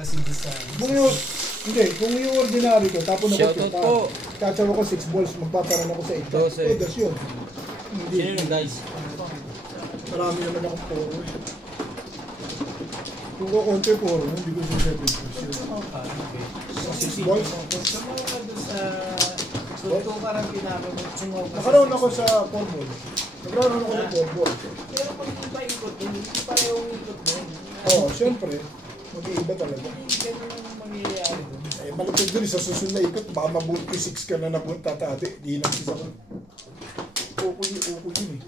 Kasi sa... Hindi, kung yung ordinary ko, tapon ako Shoutout po. Tatsawa ko 6 balls, magpaparan ako sa 8. 12. Das yun. Hindi. Sino guys? Marami naman akong poro. Kung ko konti poro, hindi ko siya 7 balls yun. Sa 6 balls? Sa mga doon sa... Kung parang pinakamot, sungaw ka Nakaroon ako sa 4 balls. Nagkaroon ako ng 4 balls. Pero pag hindi pa ikot din, hindi pa yung ikot din. Oo, siyempre. Mag-iiba talaga. Hindi ganun ang mangyayari doon. Eh, malapit doon sa susunod na ikot, baka mabunti 6 ka na napunta tate. Di lang isa ko. Uko yun eh.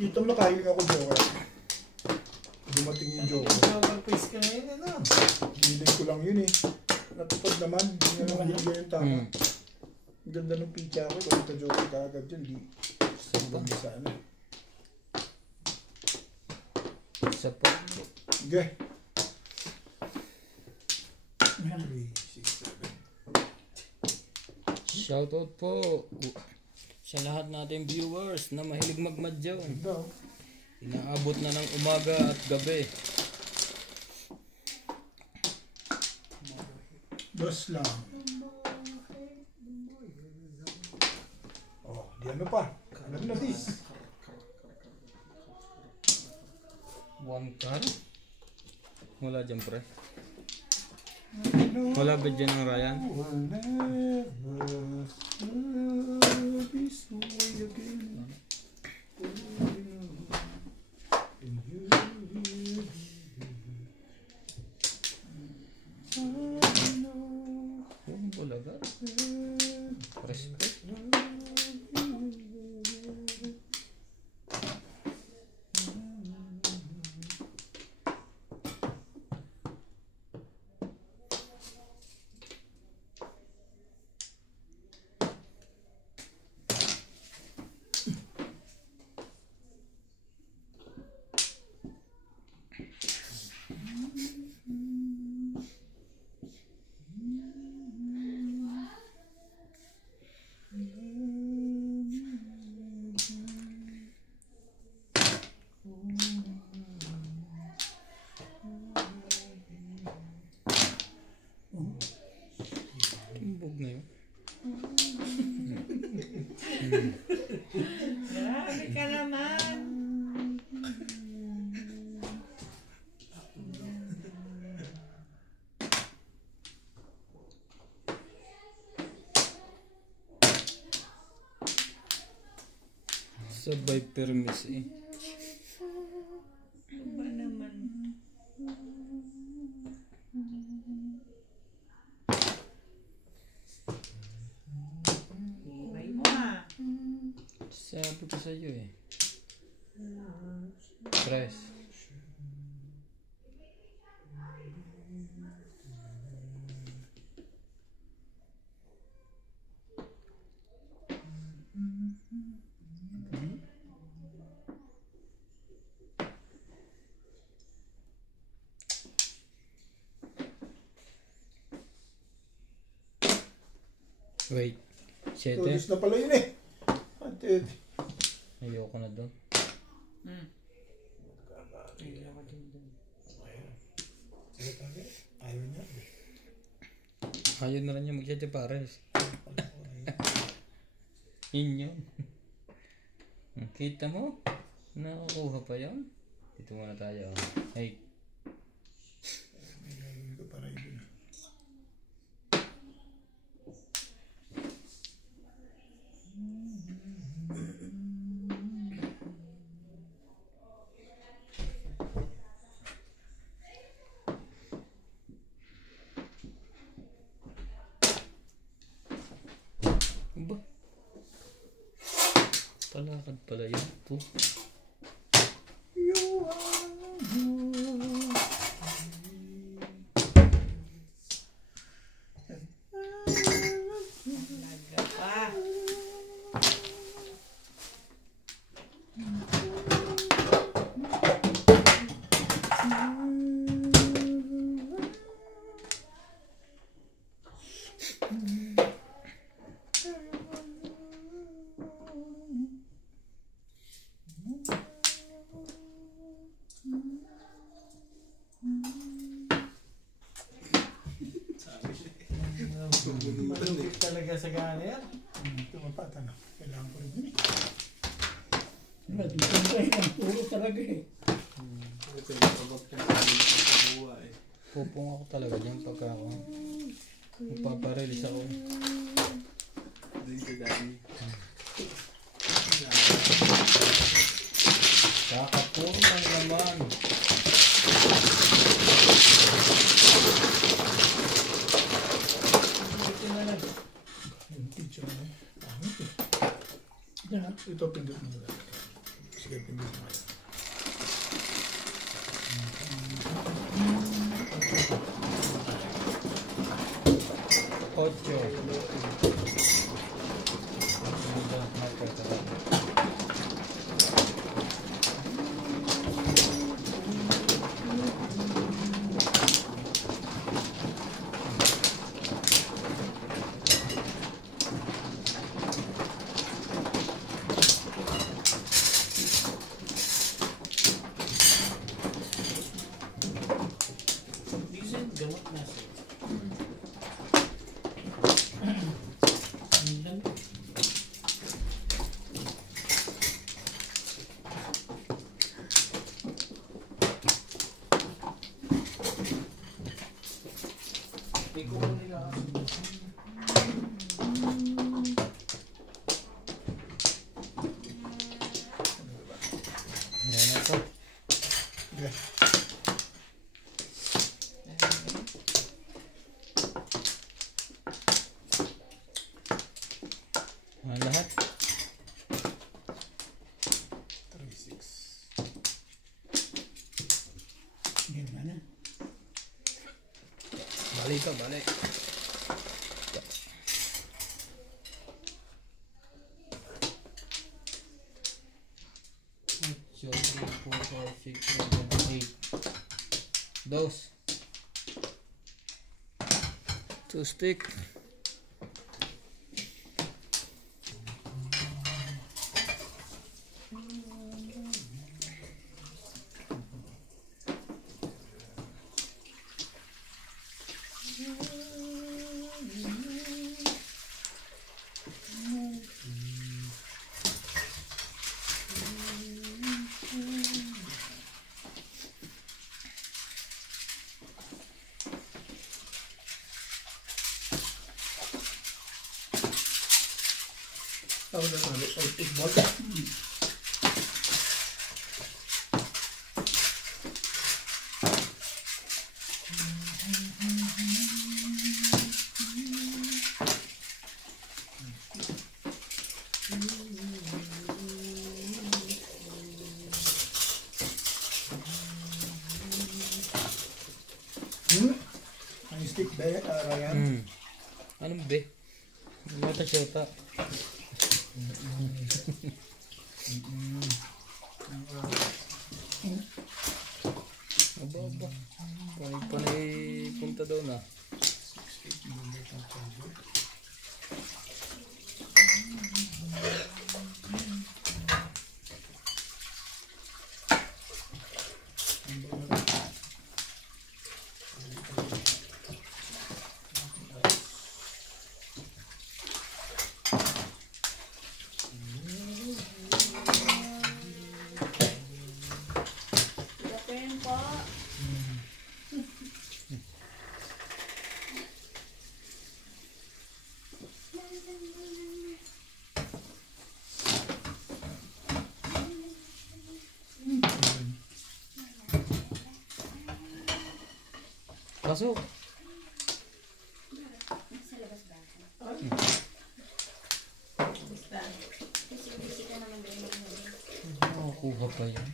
Kita mo na kahit ako joker. Dumating yung joker. Joker face ka ngayon, ano? Hiling ko lang yun eh. Natupad naman. Hindi na naman hingga yung tama. Ang ganda ng pitcha ko. Kung ito joker ka agad dyan, di. Sabag sana. Isa po. Okay. 3, 6, 7. Shoutout po sa lahat nating viewers na mahilig magmadyaw. Inaabot na ng umaga at gabi. Dos lang. Oh, di ano pa. Ano na this? One car? Wala dyan pre. Wala ba dyan ang Ryan? Wala ba? Respect. Timbog na yun. Grabe ka naman! Sabay permis eh. Ba naman? Ibay mo ha. Sabi ko sa iyo eh. Press. Wait. 7? Tulis na pala yun eh. Ayoko na doon. Ayaw na rin niya mag-7 pares. Yun yun. Kita mo? Nakukuha pa yan? Dito muna tayo. Hey. Ba? Palakad pala yun po. Malupit talaga sa gana yan. Tumapat, ano? Kailangan ko rin yun eh. Dito ang puro talaga eh. Ito yung pabak niya sa buwa eh. Pupong ako talaga dyan pagka ako. Magpaparelease ako. Doon sa dami. Kakapuro lang naman. Ito na lang. Yung picture na eh. Pangit eh. Yan ah. Ito, pindot mo na. Sige, pindot mo. Ocho. Decent gamot na siya. Minsan, Hindi ko mo nila. Yan na to. Okay. Lahat. 3-6. yan na na. Balik ka, balik. Ocho, 3, 4, 5, 6, 7, 8. Dos. Two stick. Ako na tali. 8 ball. Ang stick ba Ryan? Anong be? Mata siyota. Aba, aba. Panay punta daw na. Pasok. Sa labas ba? Kasi ka naman din Kuha pa yan.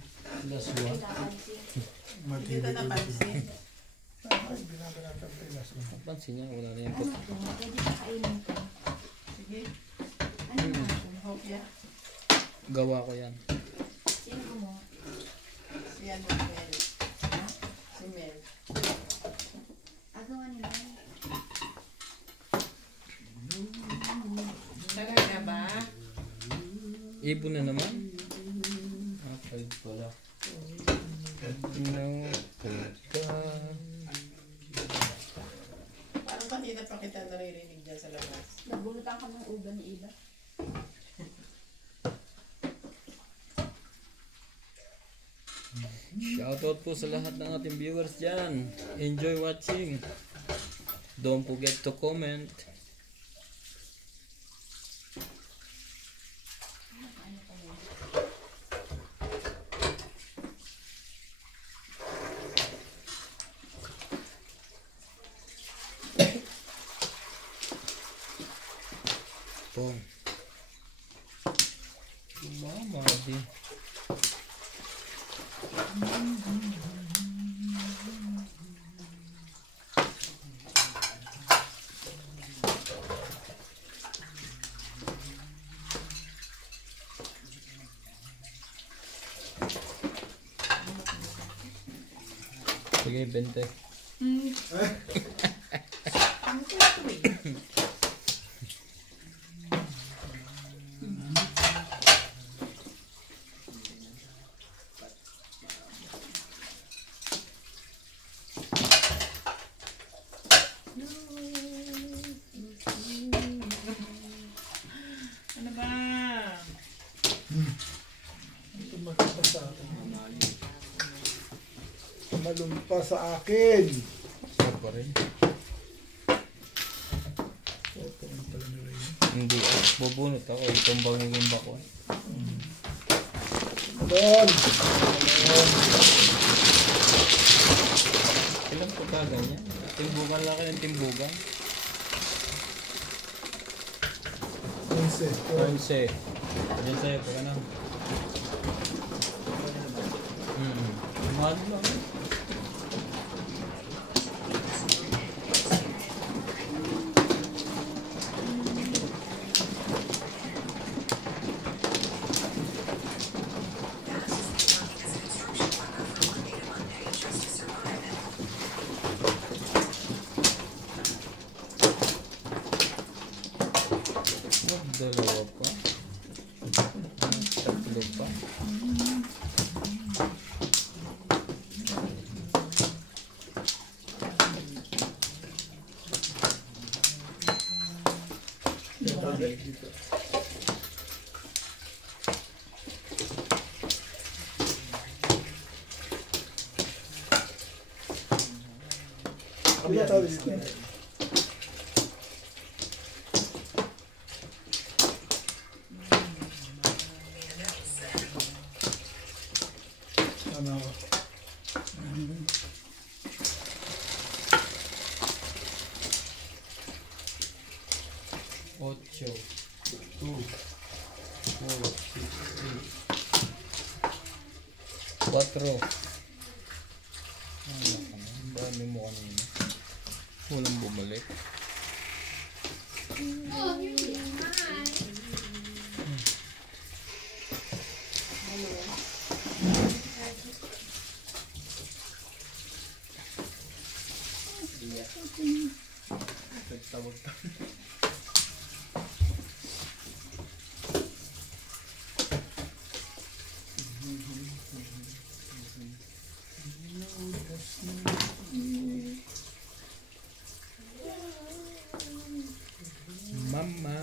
Laswa. Hindi ka napansin. Ay, binabanatan ko yung last one. Pansin niya, wala na yung pot. Pwede ka kainin ko. Sige. Ano naman? Hope ya. Gawa ko yan. Sino gumawa? Si ano, Mel. Si Mel. Agawa nila. Talaga ba? Ibon na naman. Ah, 5 pala. No, pagka. Parang kanina pa kita naririnig dyan sa labas. Nabunutan ka ng uban ni Iba. Shoutout po sa lahat ng ating viewers dyan. Enjoy watching. Don't forget to comment. Pong. Mama di. Sige, 20. Ano ba? Ito makita sa akin. Malumpa sa akin. Sarap pa rin. Ito ang pala nila yun. Hindi, bubunot ako. Itong bangingin ba ko? Doon. Ilan po ba ganyan? Timbugan lang kayo ng timbugan. 15. 11. Diyan sa'yo, pagka na. Mahal lang. Dalawa pa. Tatlo pa. Kami na tayo dito. Ano ako? 8, 2, 4, 6, 8. 4. Ang dami mo kanina. Walang bumalik. Nagtawag ka. Mama.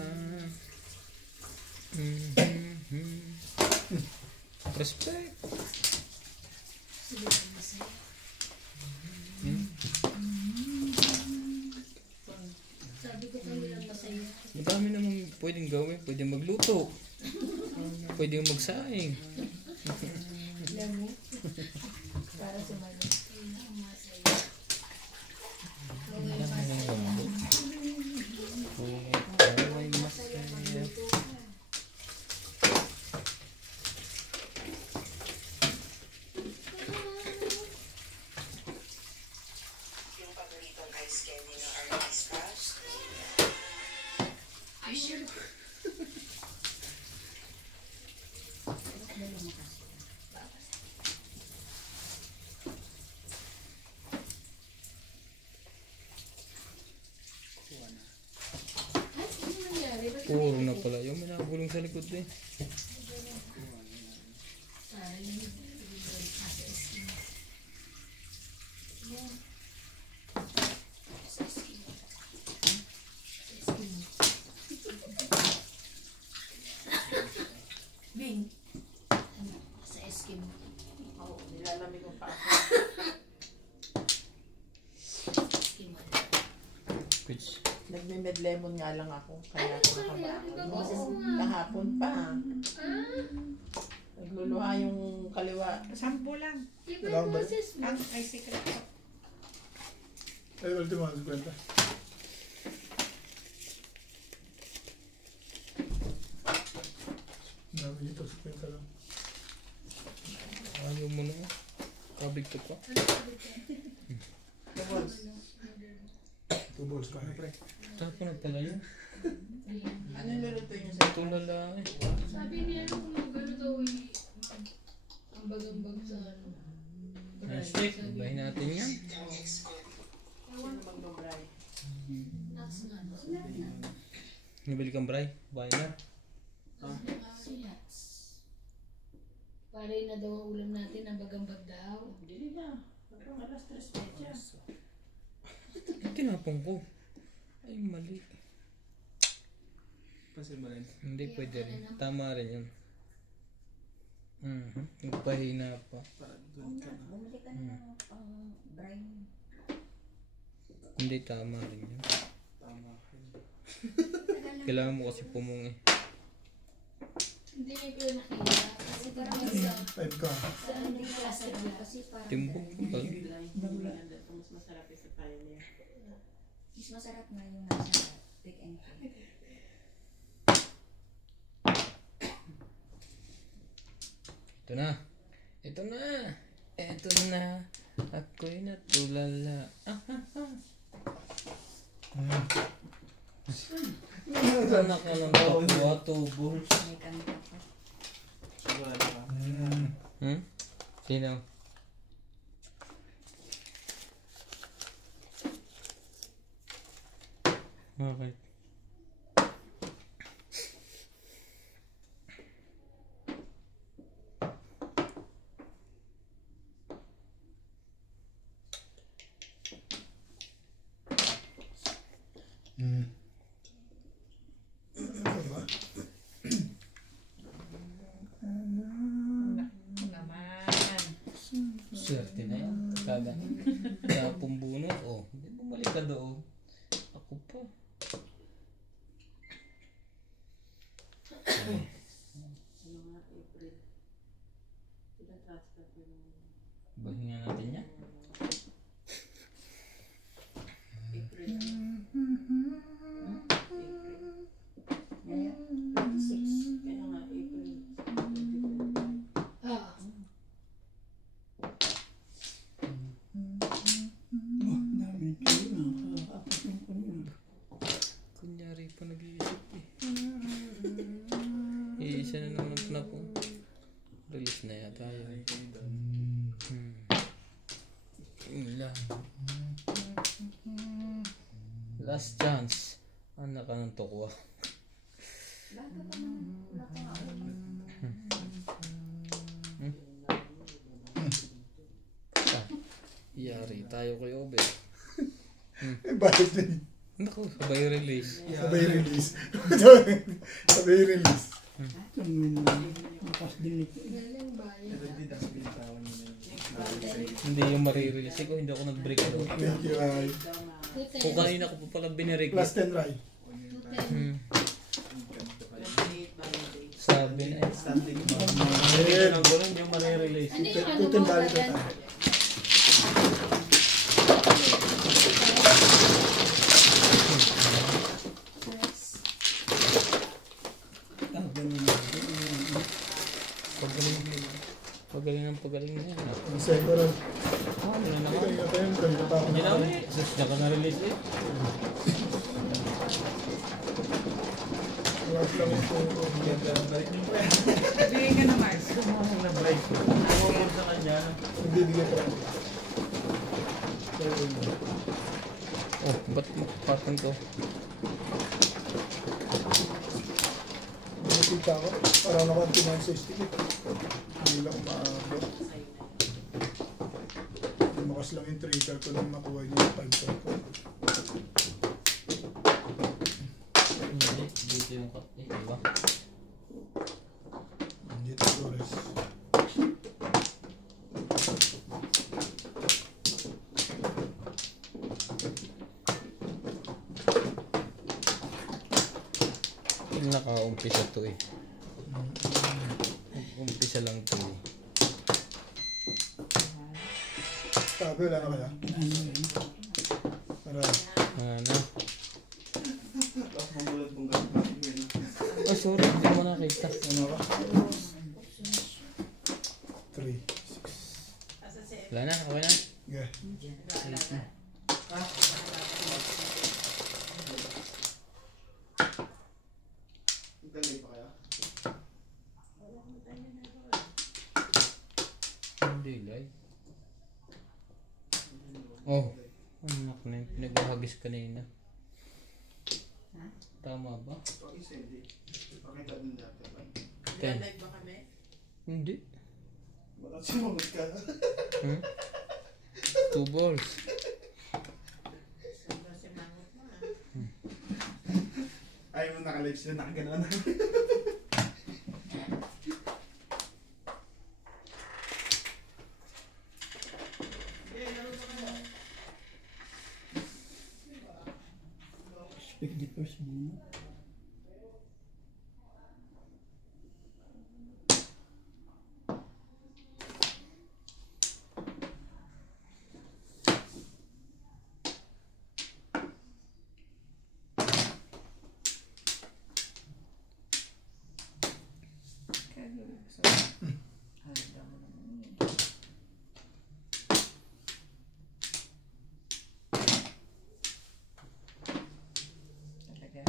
Respect. Sabi ko kanina masaya. Madami namang pwedeng gawin. Pwedeng magluto. Pwedeng magsaing. Alam mo? Para sumali. Puro na pala. Yung may nakagulong sa likod eh. Switch. Nagme-med lemon nga lang ako. Kaya ako nakabaon. Boses mo nga. Kahapon pa. Nagluluha yung kaliwa. 10 lang. Iba Wala yung ba? boses mo. Ang ay secret ko. Ay, ultimo, 50. Dami dito, 50 lang. Ayaw mo na. Kabig to pa. Tapos, 2 balls pa. Tapo na pala yun. ano yung luluto niyo sa Ito lalaki. Sabi niya nung gano'n daw ang bagambag sa ano. Handshake. Bahin natin yan. Sino magbabray? Nuts nga. Nabili kang bray. Bahin na. Nuts. Pare na daw ang ulam natin ang bagambag daw. Dili na. Hanggang alas 3:30. Tinapong ko. Ay, mali. Kasi ba rin? Hindi pwede rin. Tama rin yun. Nagpahina pa. Para doon ka na. Bumili ka na ng pang-brine. Hindi tama rin yun. Tama kayo. Kailangan mo kasi pumung eh. Hindi niya ko nakita. Kasi parang sa 5 ka. sa ano yung klase niya. Kasi parang Timbok ko ba? Mas masarap yung sa Pioneer. mas masarap nga yung nasa Pick and Pay. Ito na. Ito na. Ito na. Ako'y natulala. Anak ka ng kapwa, tubo. May kanta pa. Sigurado ka. Sino? Okay. Naman. Swerte na yan. Kaga. Kaya pumbunot. Oh, hindi bumalik ka doon. Ako pa. Ano nga, April. Sila transfer ko yung Bahinga natin yan. April. Ngayon, 26. Kaya nga, April. Ah, Dami nito. Nakakapos yung kanina. Kunyari pa nag-iisip eh. Iisa na naman na po. Release na yata yun. Yun lang. Last chance. Anak ka ng tokwa. Lahat ka pa naman. Wala pa nga ako. Yari tayo kay Obet. Eh, bakit din? Naku, sabay release. Sabay release. Sabay release. Ito yung lakas din nito. galing bayan. Pero hindi dapat binitawan mo na yun. Hindi yung marirelease. Ikaw hindi ako nag-break doon. Thank you, Rai. Kung kanina ko pa pala binirek. Plus 10, Rai. Sabi na eh. Standing ba? Hindi ko nang gano'n yung marirelease. Ano yung ano Tutin mo balik ba na yan? tayo. Ganun. Pagaling ng pagaling na yan. Ang second rin. Ano na Ito naman? yung time, kanina pa ako Hindi na nakawin. ulit. Diyan ka na-release eh. Last lang yung photo. Bigyan ka na, Mars. Na-break. Ako sa kanya. Hindi bigyan ko. Oh, ba't patong to? Binisita ako. Parang nakantinan sa stick. Hindi lang maabot. Lumakas lang yung trigger ko nung nakuha niya yung 5 ko. Hindi, dito yung cut eh, diba? Dito Flores. Naka-umpisa to eh. Umpisa lang to eh. Sabi, wala na kaya? Para, Ano? Tapos magulat kung gano'n yun. Oh, sorry. Hindi mo nakita. ano ka? 3, 6. Wala na. Okay na. Yeah. Galing pa kaya? Hindi live. Oh. Anak na yung pinaghahagis kanina. Tama ba? Pag isa hindi. Pakita din dati. Ten. Live ba kami? Hindi. Baka sumunod ka. Hmm? 2 balls. Sanda si Mangot mo ah. Ayaw mo naka-live sila, nakagano'n. Speak the first muna. Talaga.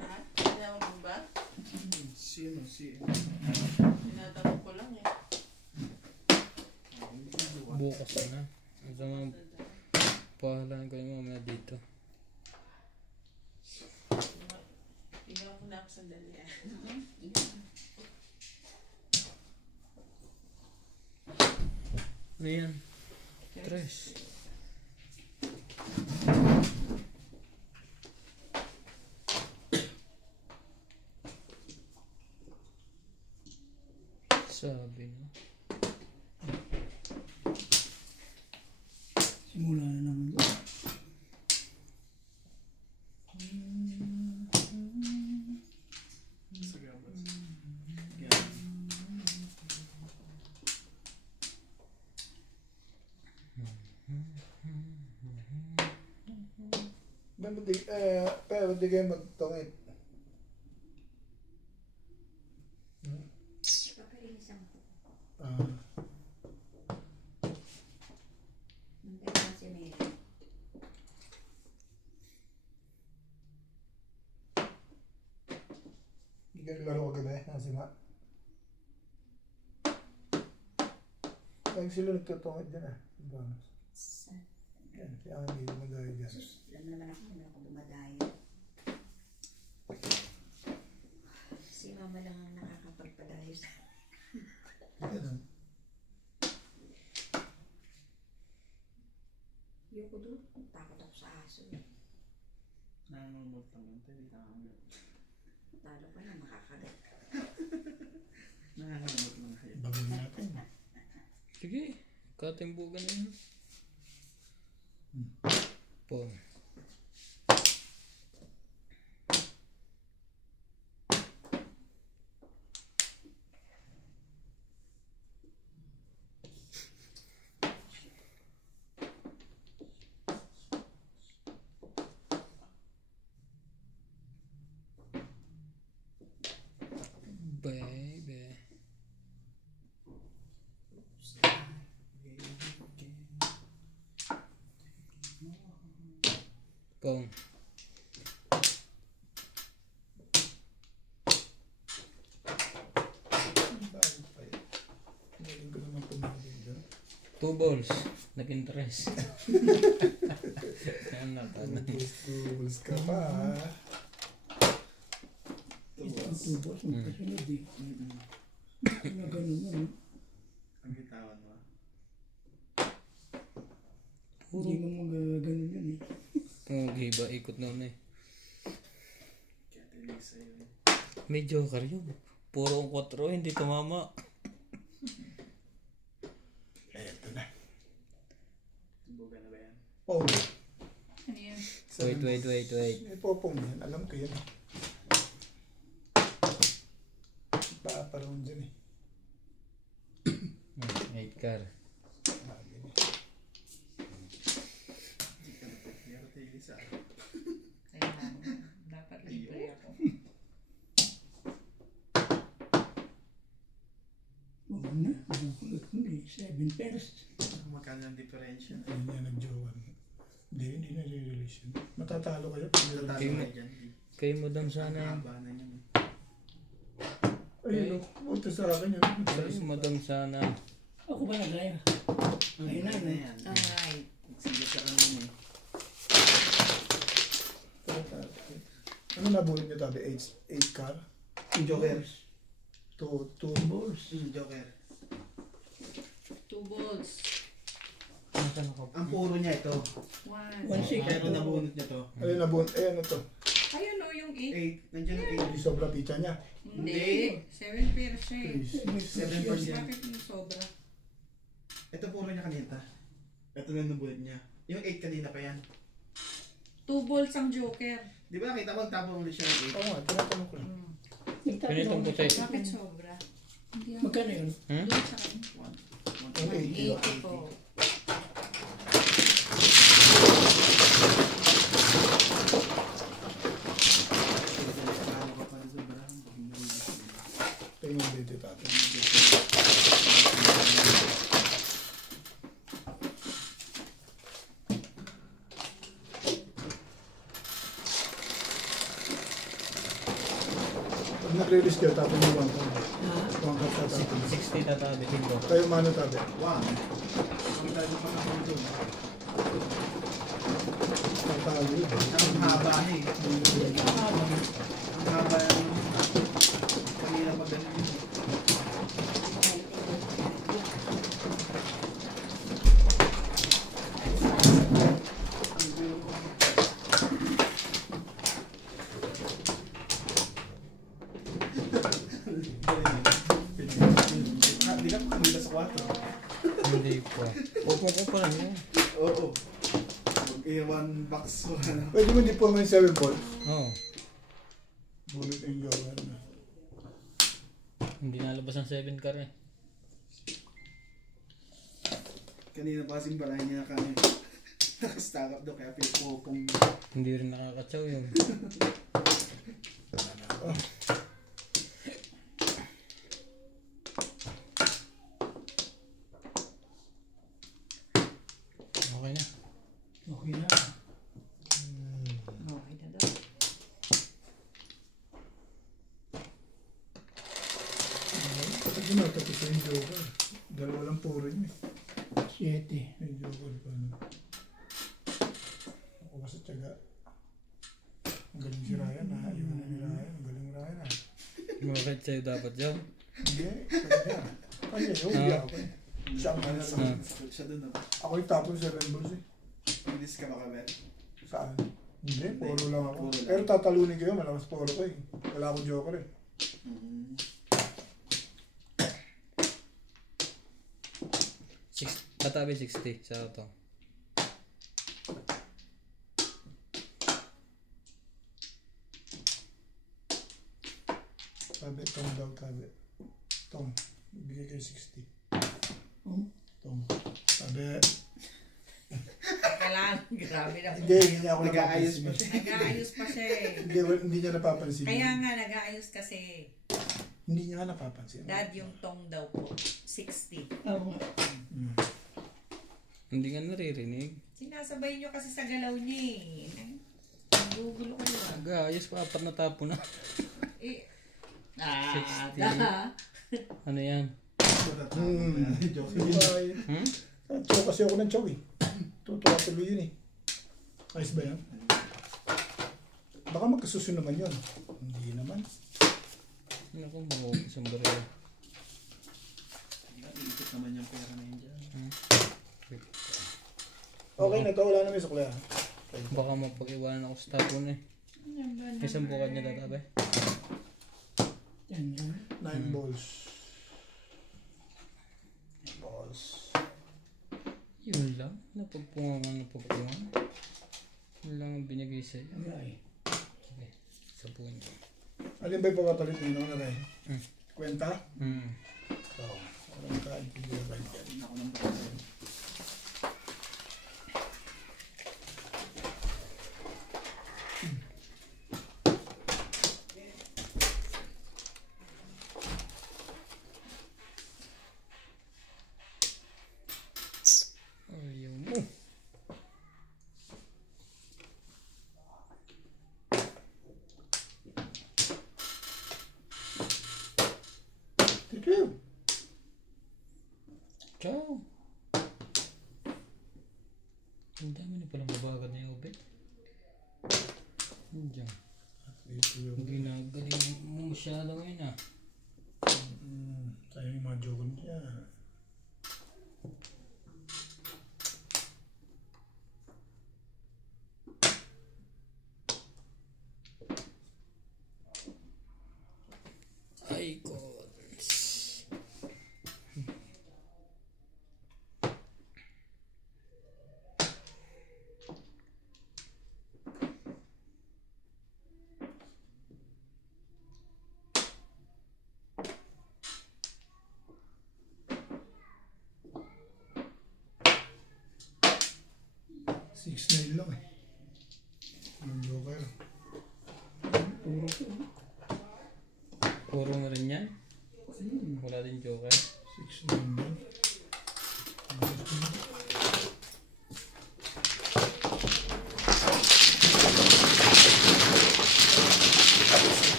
Ha? Tinawag mo ba? Sino? Tinatanong ko lang eh. Bukas na. Ito mga pahalaan kayo mamaya dito. Tingnan mo na ako sandali ah. Ano yan? Tres. Sabi na. Simula na naman. Sa gabas. Pero di kayo magtungit. Papalinisan ko. Ah, Nung kailangan si Mary. hindi kayo laro kagabi, nasima. Lagi sila nagtutungit dyan ah. Yan, kaya nga hindi naman dahil dyan. Alam naman ako kung ako dumadayo. Si mama lang ang nakakapagpadayo sa Ganun. Yoko doon. Takot ako sa aso. Nanonood naman tayo, hindi nakakagat. Talo pa na makakagat. Nanonood lang kayo. Bagay natin. Sige. Katimbugan na yun. Po. Baby. Kung. Bakit pa yun? Galing ko naman pumili dyan. 2 balls. Nag-interest. Yan na pala. Tools ka pa. Ito ang tubos, magkasunod eh. Mga ganun mo, no? Ang bitawan mo. Hindi mo ganun yun eh. Hiba, ikot na eh. Kaya tinig sa'yo. May joker yun. Puro 4, hindi tumama. Eto na. Buga na ba yan? Oh, Ano yan? Wait. may popong yan. Alam ko yan. Paparoon dyan eh. 8 car. Sabi niya. Hindi ka na tigil sa akin. Kailangan. Dapat libre ako. Oo na, ang kulit mo eh. 7 pairs. Magkano ang differential? Hindi niya nag-jowan. Hindi na re-release yun. Matatalo kayo pag nila. Tatalo Kayo- kayo dyan. Kay Madam sana yan. Haba na yun. Ayun o, punta sa akin yun. Kay Madam sana. Ako ba nagaya? Ayun na, na no? yan. Alright. Nagsigat ka kanina eh. Ano nabulot niyo tabi? 8 car? Joker. 2 balls. Joker. 2 balls. Ang puro niya ito. 1. 1-6. Pero nabunot niya to. Ayun nabulot. Ayun ito. Ayun o, yung 8. 8. Nandiyan yung Hindi sobra pizza niya. Hindi. 7 pairs siya eh. 7%. Bakit yung sobra? Ito puro niya kanina. Ito na nabunot niya. Yung 8 kanina pa yan. 2 balls ang joker. Di ba kita magtapon ulit siya ng Oo nga, tinatanong ko lang. Pinitong ko sa'yo. Bakit sobra? Hindi ako. Magkano yun? Hmm? Doon sa akin. 80. 80 po. Tingnan dito tabi. Pag nag-release kayo, tapos mo 1 card. 1 card tatapos. 60 tatabi. Hinto. Kayo mano tabi. Ang tayo pa naman doon. Tatalo yun. Ang haba eh. Ang haba yung kanina pa ganun. Di ka kumila sa 4. Hindi pa. Opo ko pa lang yun. Oo. Mag-iwan box mo ano. Pwede mo di po may 7 balls. Oo. Bullet yung joker na. Hindi nalabas ang 7 car eh. Kanina pa kasing barahin niya na kami. Nakastack up doon kaya pinupong. Hindi rin nakakatsaw yun. Okay na. Okay na. Okay na daw. Pag tinatapos yung joker. Dalawa lang puro yun eh. 7. Yung joker pa ano. Ako ba sa tiyaga? Ang galing si Ryan ha. Iwan na ni Ryan. Ang galing Ryan ha. Bakit sa'yo dapat yun? Hindi. Kanya. Kanya. Hindi ako eh. Siya ang ano lang. Siya doon ako. Ako yung tapos 7 balls eh. Bilis ka baka bet. Saan? Hindi. Puro lang ako. Puro lang. Pero tatalunin ko yun. Malakas puro ko eh. Wala akong joker eh. Tatabi 60 sa auto. Tabi. Tong daw tabi. Tong. Bigay kayo 60. Oh. Tong. Tabi. Kailangan. Grabe na. Hindi. Hindi niya ako Nag-aayos napapansin. pa siya. Nag-aayos pa siya eh. Hindi niya napapansin. Kaya nga nag-aayos kasi. Hindi niya nga napapansin. Dad, yung tong daw po. 60. Oo nga. Hindi nga naririnig. Sinasabay nyo kasi sa galaw niya eh. Nagugulo ko na. Ayos pa, 4 na tapo na. Eh. 60. Daha. Ano yan? Hindi ba yun? Chow kasi ako ng chow eh. Tutuwa tuloy yun eh. Ayos ba yan? Baka magkasusun naman yun. Hindi naman. Ano kung mag-uupis ang baril? Iikot naman yung pera na yun dyan. Okay na to, wala na may sukla. Baka mapag-iwanan ako sa tapon eh. Isang bukad niya tatabi. 9 balls. Balls. Yun lang. Napagpungan. Yun lang ang binigay sa'yo. Okay. Sabuhin ko. Alin ba yung pagpapalit mo yun na rin? Kwenta? So, walang kain ko yung right yan. Ako ng bayan. Ayaw mo. Thank Ciao. Ang dami na palang babagad na yung ubit. Diyan. Ginagaling mo masyado ngayon ah. Tayo yung mga joke niya. Icons. Six nail lang eh. Yung joker. Puro na rin yan. Wala din joker. 6 nail lang.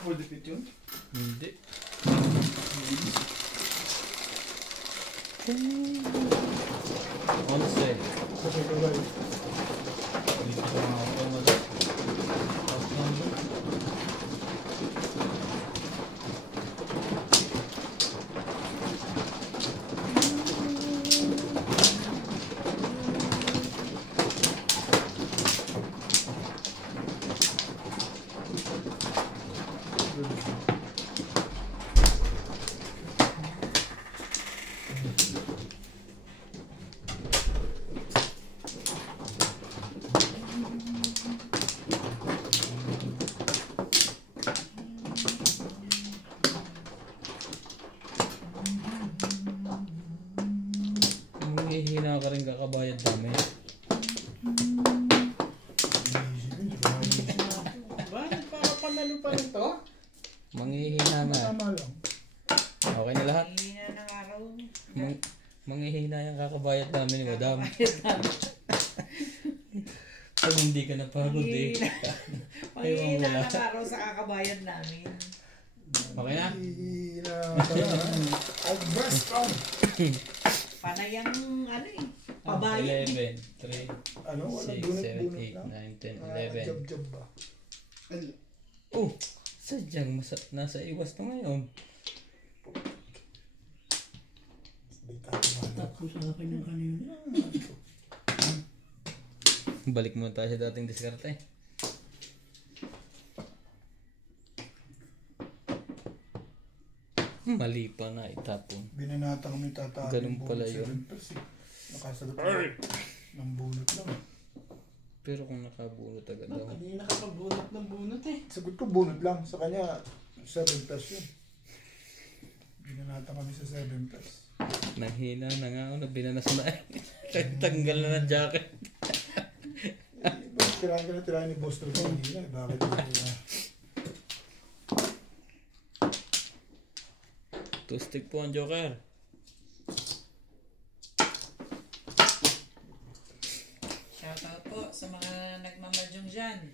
Full defeat yun? Hindi. Onse. Kasi kagay. Dito sa mga automat. Tapos number. Hihina ka rin kakabayad namin. Ba, nagpapanalo pa rin to? Manghihina na. Tama lang. Okay na lahat. Hihina ng araw. Manghihina yung kakabayad namin ni Madam. Pag hindi ka napagod eh. Panghihina ng araw sa kakabayan namin. Okay na? Hihina pala ha. Adverse round. Panay ang ano eh. Pabayan 11, eh. 3, Ano? Walang 6, bunot-bunot 7, lang. 8, 9, 10, 11. Jab-jab ba? Oh, sadyang nasa iwas na ngayon. Tapos sa akin ng kanina. Balik muna tayo sa dating diskarte. Mali pa na itapon. Binanata kami tatapin. Ganun pala yun. Nakasagot ng bunot lang. Pero kung nakabunot agad daw. Hindi nakapag-bunot ng bunot eh. Sagot ko bunot lang. Sa kanya, 7 plus yun. Binanata kami sa 7 plus. Nanghina na nga ako na binanas na eh. Tanggal na ng jacket. Tirahan ka na tirahan ni Boss Troy. Hindi na. Bakit hindi na? Two stick po ang joker. Shout Shoutout po sa mga nagmamadyong dyan.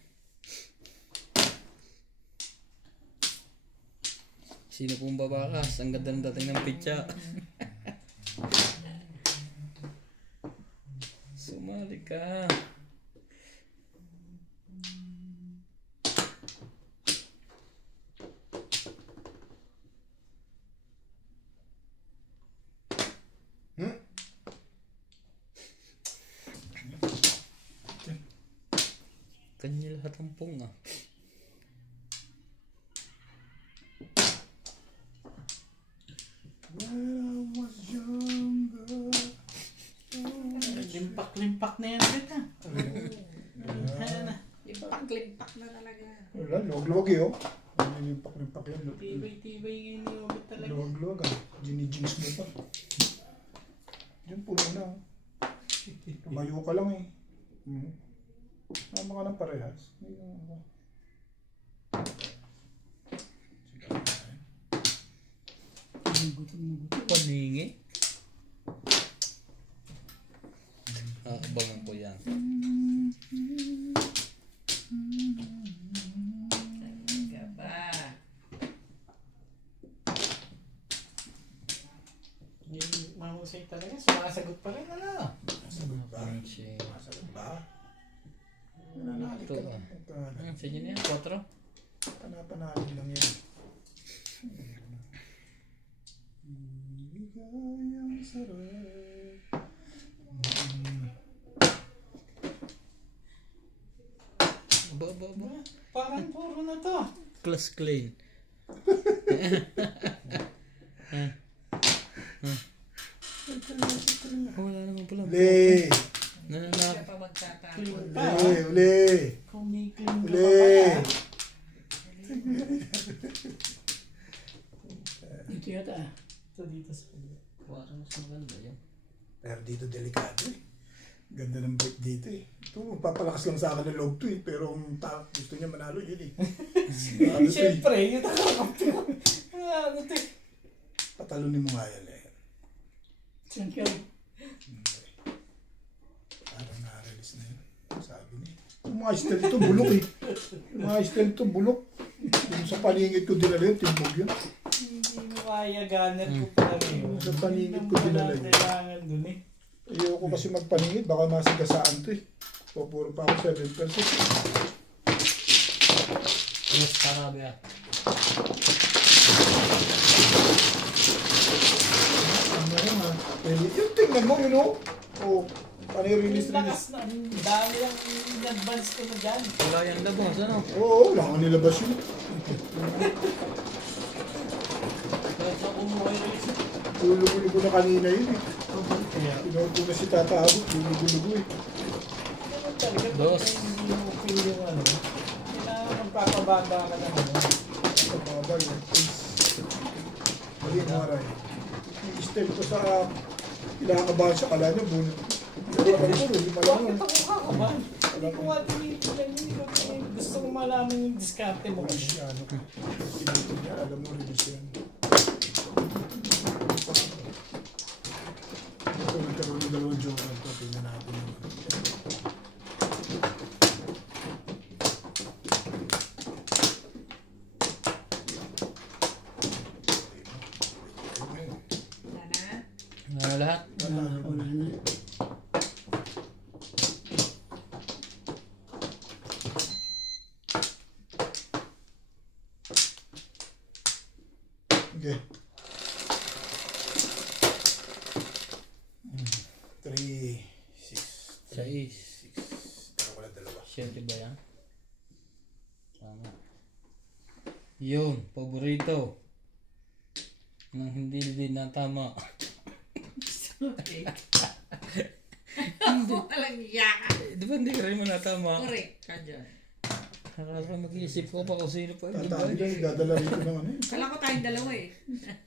Sino pong babakas? Ang ganda ng dating ng pitsa. Sumali ka. Kanya lahat ang pong ah. Limpak-limpak na yan ulit ha. Limpak-limpak na talaga. Wala, luwag-luwag eh, oh. Limpak-limpak yan. Tibay-tibay yung iniubit talaga. Luwag-luwag ah. Ginijinx mo pa. Diyan puno na. Tumayo ka lang eh. Tama ka ng parehas. Paningi. Abangan ko yan. Talaga ba? Mahusay talaga. Sumasagot pa rin ano. Masagot ba? Sige. Masagot ba? Nananalig ka lang. Sige niya, 4. Panapanalig lang yan. Ligayang sarap. Ba. Parang puro na to. Class clean. Wala naman pala. Uli! Nananap. Siya pa magtatapon. Uli! Kumikling ka pa Uli! pala. Dito yata ah. Ito dito sa kabila. Parang mas maganda yan. Pero dito delikado eh. Ganda ng break dito eh. Ito, papalakas lang sa akin ng loob to eh. Pero ang gusto niya manalo yun eh. Ano to eh. Siyempre, yun ang kakampiyon. Ano to eh. Patalunin mo nga yan eh. Saan kayo? Parang na-release na yun. Sabi niya. Yung mga style ito, bulok eh. Yung mga style ito, bulok. Yung sa paningit ko dinala yun, timbog yun. Hindi mo kaya ganar ko pala yun. Sa paningit ko dinala yun. Kailangan dun eh. Ayoko kasi magpaningit, baka masigasaan to eh. Pupuro pa ako 7%. Yes, parabi ah. Ano yun ha? Yung tingnan mo, yun o. O, paano yung release? Lakas na. Ang dami ang in-advance ko na dyan. Wala yan labas, ano? Oo, wala kang nilabas yun. Kahit sa kumuha yung release. Lulugo-lugo na kanina yun eh. Kaya, Pinupo na si Tata Abot, lulugo-lugo eh. naman talaga Dos. pag hindi mo feel yung ano, kailangan magpapababa ka ng ano. Sa babay, eh. Mali mo aray. Yung step ko sa kinakabahan sa kala niya, bunot. Pero alam ko, hindi pala Bakit nun. ako kakabahan? Hindi ko nga tinitignan yun. Gusto ko malaman yung diskarte mo. Kasi ano, pinito niya, alam mo, release yan. Ito, nagkaroon ng dalawang joker to. Tingnan natin yung Wala na? Ano lahat? Wala na. Okay. 3, 6, 6. 6. Pero wala dalawa. 7 ba yan? Tama. Yun, paborito. Nang hindi din natama. Walang yaka. Di ba hindi ka rin mo natama? Correct ka dyan. Nakaka mag-iisip ko pa kung sino pa. Di ba? Tatabi lang, dadala rito ng ano eh. Kala ko tayong dalawa eh.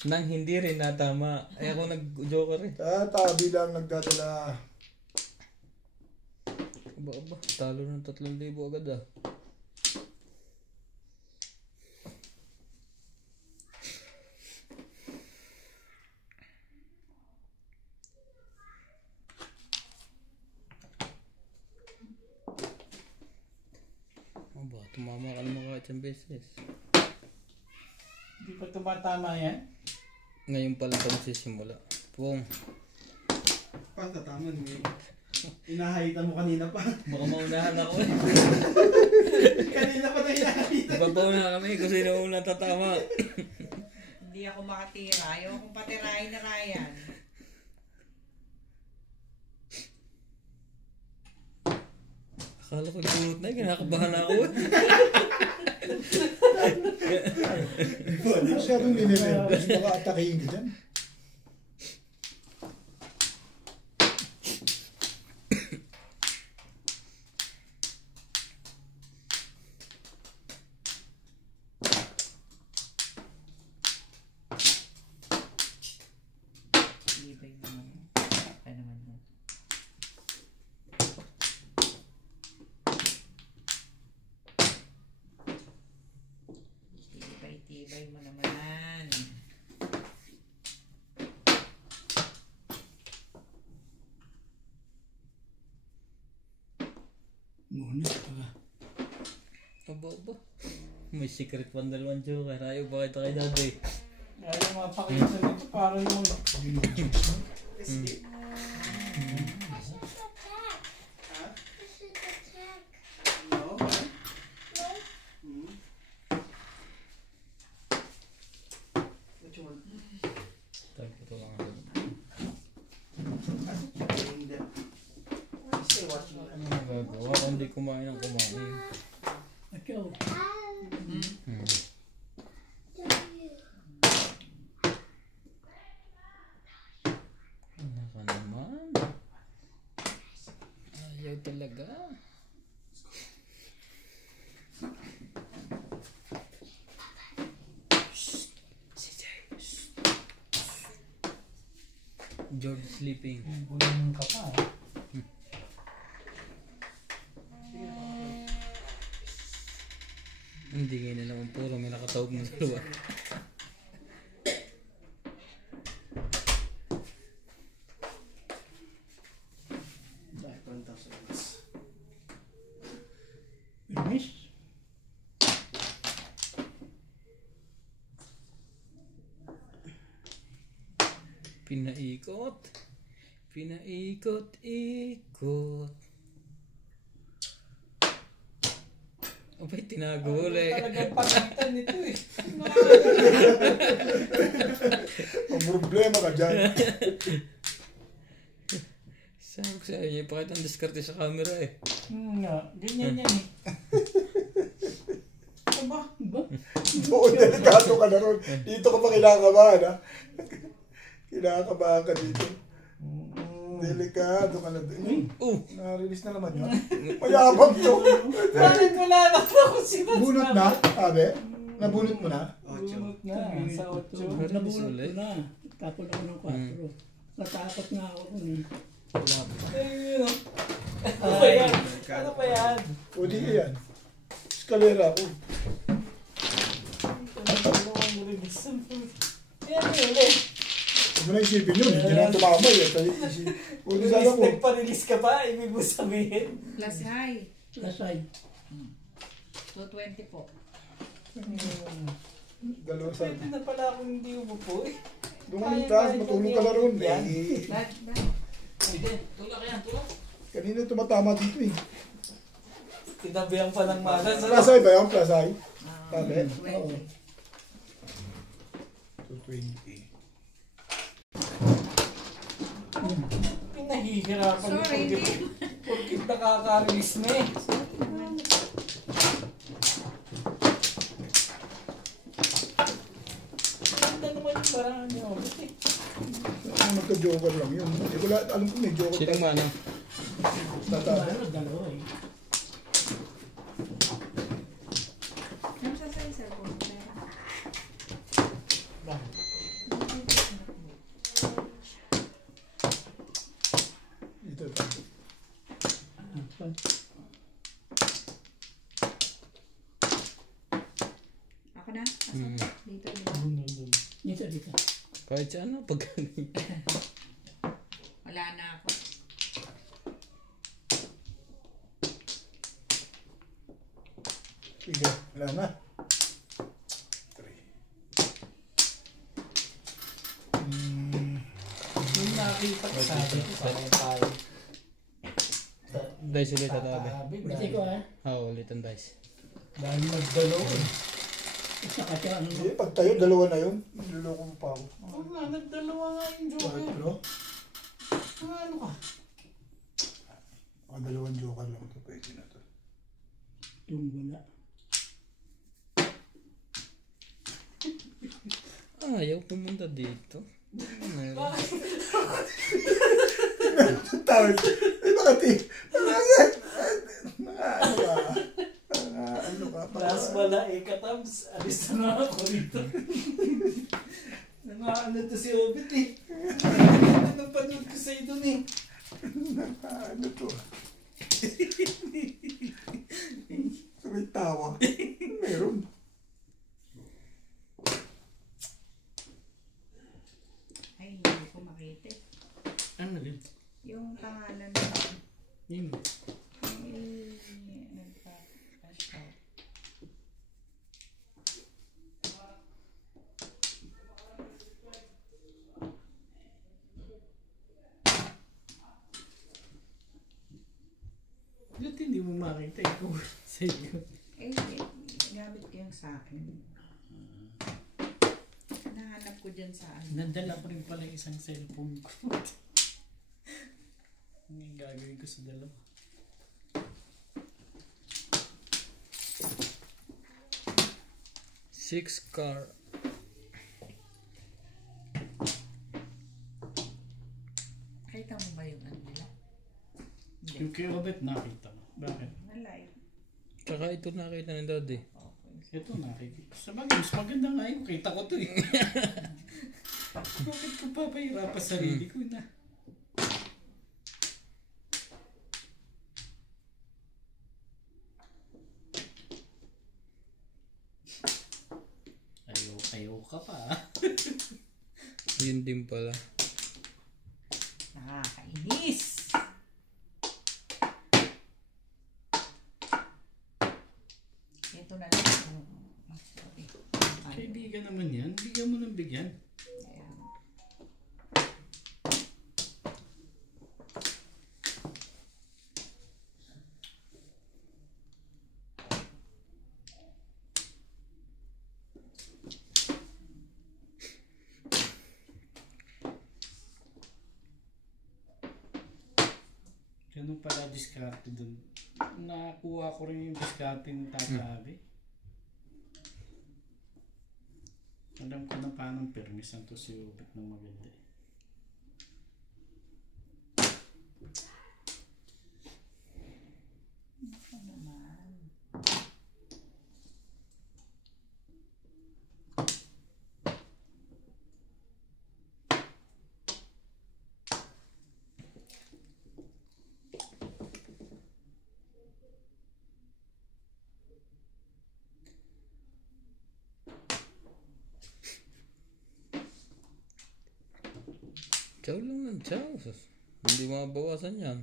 Nang hindi rin natama. Ay ako nag-joker eh. Tatabi lang, nagdadala. Aba, talo ng 3,000 agad ah. Tama ka naman kahit isang beses. Hindi pa tumatama yan. Ngayon pala ito magsisimula. Pong. Paano tataman ngayon? Inahayitan mo kanina pa. Baka maunahan ako eh. Kanina pa na inahayitan. Ipapauna kami kung sino una tatama. Hindi ako makatira. Ayaw kong patirahin na Ryan. Akala ko bunot na, kinakabahan ako eh. Masyadong linenervous. Baka atakihin ka dyan. Ibay naman. Kaya naman mo. Tibay mo naman. Muna pa. Aba. May secret pa dalawang joker. Ayaw ba kita kay dati? Ayaw mapakita nito para yung... No? Hmm? What you want? Ito lang ako. Hindi. Stay watching. Ano nagagawa kung hindi kumain ng kumain? Ikaw. Ano ka naman? Ayaw talaga. George sleeping. Bulong ka pa. Hindi ngayon na naman puro. May nakatawag ng dalawa. Dahil 1,000. Finish. Pinaikot. Abay, tinago ulit. Talagang pagitan nito eh. Ang problema ka dyan. Sabi ko sa inyo, pakita ang diskarte sa camera eh. Nga, ganyan yan eh. Aba, ba? Doon, delikado ka na ron. Dito ka pa kinakabahan, ha? Kinakabahan ka dito. Delikado ka na doon. Na-release na naman yun. Mayabang to. Bakit wala na ako sinasabi? Bunot na, sabi? Nabunot mo na? Bunot na, sa 8. Nabunot ko na. Tapon ako ng 4. Natakot nga ako kung Ayun o. Ano ba yan? Ano ba yan? O di ka yan. Eskalera ako. Ano ang release? Yan yun eh. Huwag mo na isipin yun. Hindi na tumamay. O di sana ko. Nagpa-release ka pa? Ibig mo sabihin? Plus high. lasay. 220 po. Dalawa sa Pwede na pala akong hindi umupo eh. doon ka ng taas, matulog ka na ron. Yan. Brad. Pwede, tulak yan, tulak. Kanina tumatama dito eh. Tinabihan pa ng malas. Plasay ba yun? Plasay? Sabi? 20. 220. Pinahihirapan mo Sorry, porkit nakaka-release na eh. Ganda naman yung parang niyo. Ano magka-joker lang yun. Hindi ko lahat, alam ko may joker. Sinong mana? Tatama. Dalawa eh. Nasa sa cellphone. Dito pa. Ako na? Dito. Dito. Kahit siya na, pag Wala na ako. Sige, wala na. 3. Yung nakita ko sabi ko, parang tayo. Dice ulit tatabi. Hindi ko ha. Oo, ulit ang dice. Dahil magdalaw eh. Saka siya ang Hindi, pag tayo, dalawa na yun. Niloloko mo pa ako. Oo nga, nagdalawa nga yung Bakit joker. bro? Ano ka? Dalawang joker lang ito. Pwede na to. itong wala. Ayaw pumunta dito. Meron. Tawid. Bakit ano ka? Last wala eh, katabs. Alis na nga ako dito. Ano to si Obit eh. Napanood ko sa'yo dun eh. Ano to? May tawa. Meron. Ay, hindi ko makita. Ano din? Yung pangalan na Yun. nagpa-shout. Ba't hindi mo makita ikaw sa iyo? Eh, gamit ko yung sa akin. Nahanap ko dyan sa ano. Nadala ko rin pala isang cellphone ko. Ano yung gagawin ko sa dalawa? Six car. Kita mo ba yung ano nila? Yung kay Robert nakita mo. Bakit? Nalive. Tsaka ito nakita ng daddy. Okay. Ito nakita. Sa bagay, mas maganda nga yung kita ko to eh. Bakit ko papahirapan sarili ko na? Ayaw ka pa ah. Yun din pala. Nakakainis! Ito na lang. Sorry. Kaibigan naman yan. Bigyan mo ng bigyan. Ayan. Ganun pala diskarte dun. Nakakuha ko rin yung diskarte ng Tata-Abi. Alam ko na paano permisan to si Ubit ng maganda eh. Ito naman. Chow lang ng chow. Hindi mabawasan yan.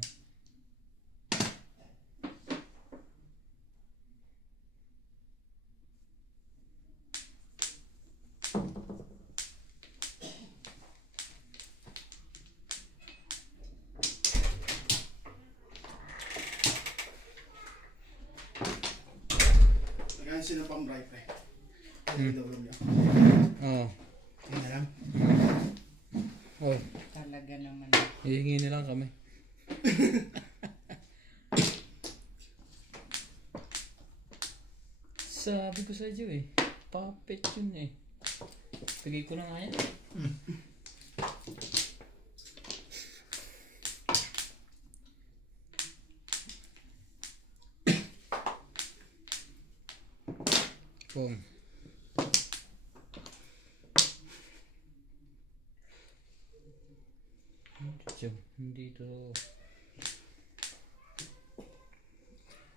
Nagayon sila pang bright eh. Oo. Yun na lang. Oh, Talaga naman. hihingi nilang kami. Sabi ko sa iyo eh. Puppet yun eh. Bigay ko na nga yan. Boom. Hindi ito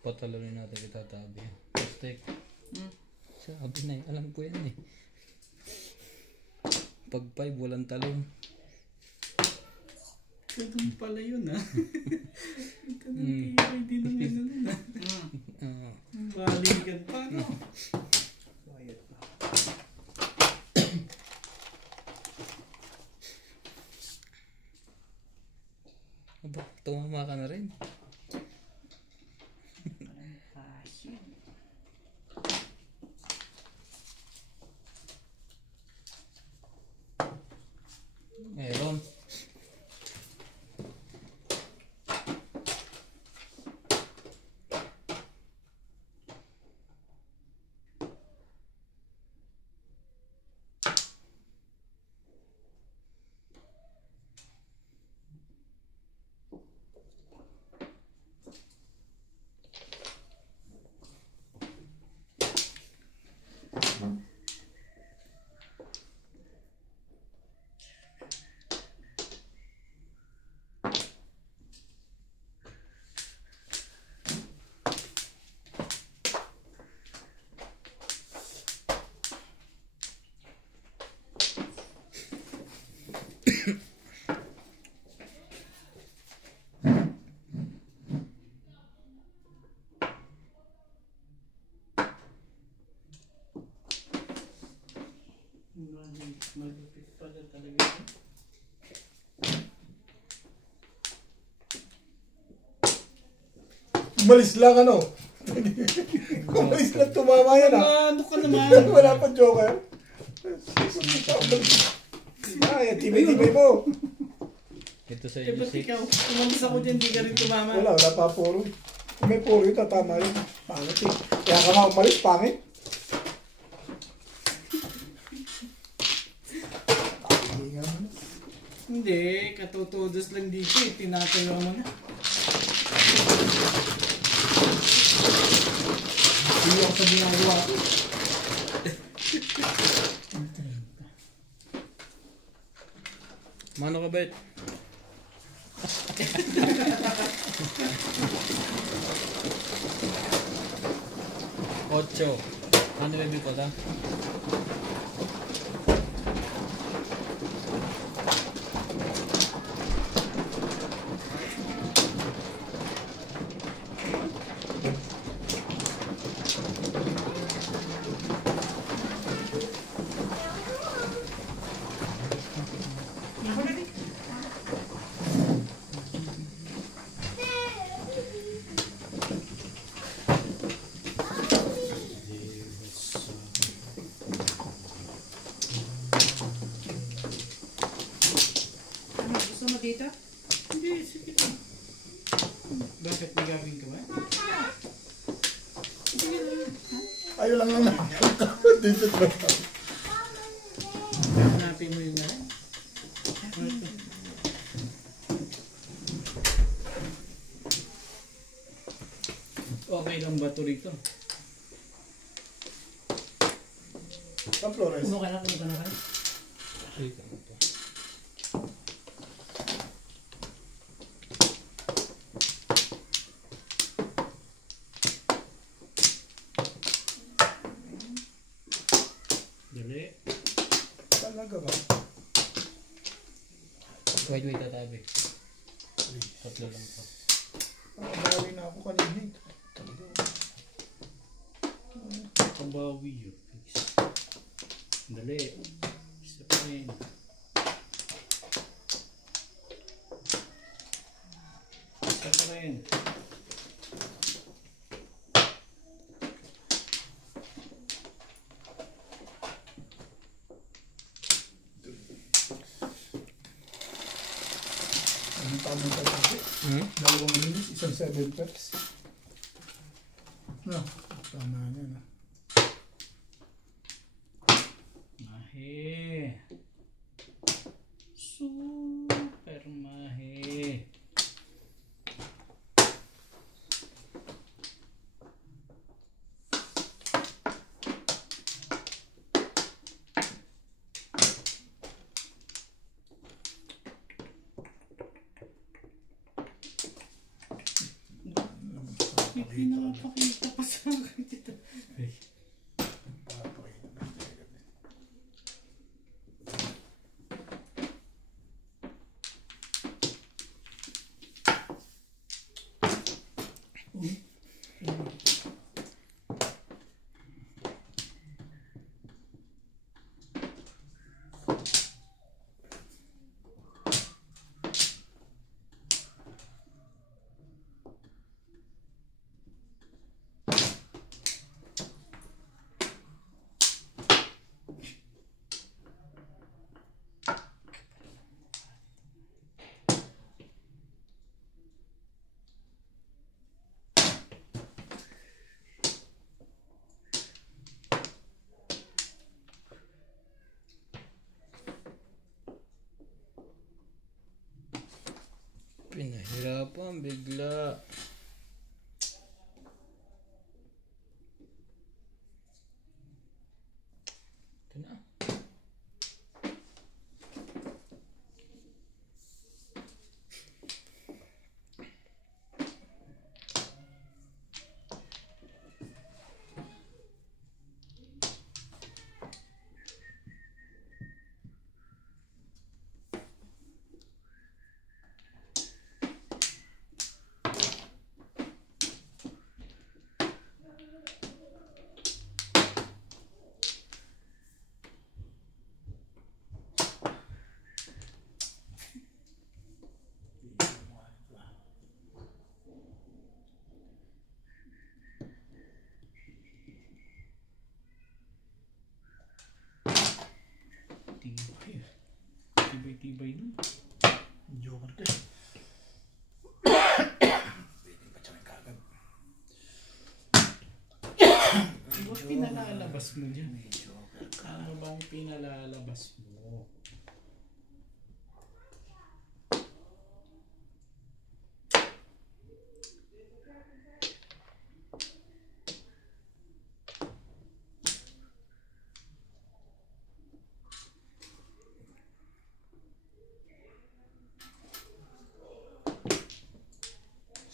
patalonin natin kita tabi. Mistake. Sabi na eh. Alam ko yan eh. Pag 5 walang talon. Ganun pala yun ha. Ganun kaya hindi naman nun ha. Balikan pa no. Quiet pa. Aba, tumama ka na rin. Meron. Malupit pala talaga ito. Umalis lang ano. Umalis lang tumama yan ha. Ano ka naman? Wala pa joker. Ay, tibay-tibay mo. Ito sa Eh inyo, ba't 6. ikaw? Umalis ako dyan, di ka rin tumama. Wala pa puro. Kung may puro yun, tatama yun. Pangit eh. Kaya ka nga umalis, pangit. Hindi, katutudos lang dito eh. Tinatayo mo na. Hindi ako sa ginagawa ko. Mano ka, Bet? 8. Ano ba ko lang? Gusto mo dito? Hindi, sige lang. Bakit may gagawin ka ba? Sige lang. Ayaw lang lang dito pa. Hanapin mo yung gano'n. Okay lang ba ito rito? Saan Flores? Ano ka na kayo? Dali. Talaga ba? Wait, tatabi. 3 lang to. Bawi na ako kanina. Talaga. Pambawi yun. Dali. Isa pa rin. Isa pa rin. Ang tamang talaga. 2 minutes, isang 7 peps. No, tama niya na. Mahe. Super mahe. Hindi nakapakita pa sa akin dito. Pinahirapan bigla. Ito na. Tibay. Tibay nun. Joker ka. Pwede pa tsaka kagad. Ba't pinalalabas mo dyan? Ano bang pinalalabas mo?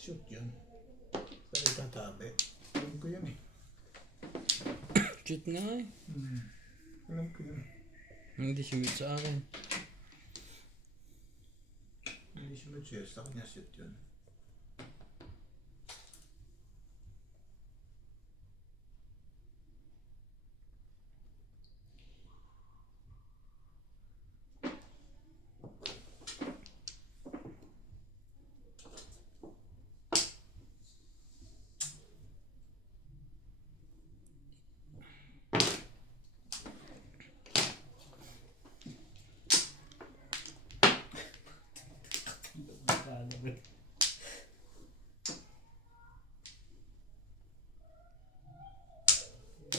Shoot yun. Pero tatabi. Alam ko yun eh. Shoot nga eh. Alam ko yun. Hindi sumit sa akin. Hindi siya mag-share. Sa kanya shoot yun.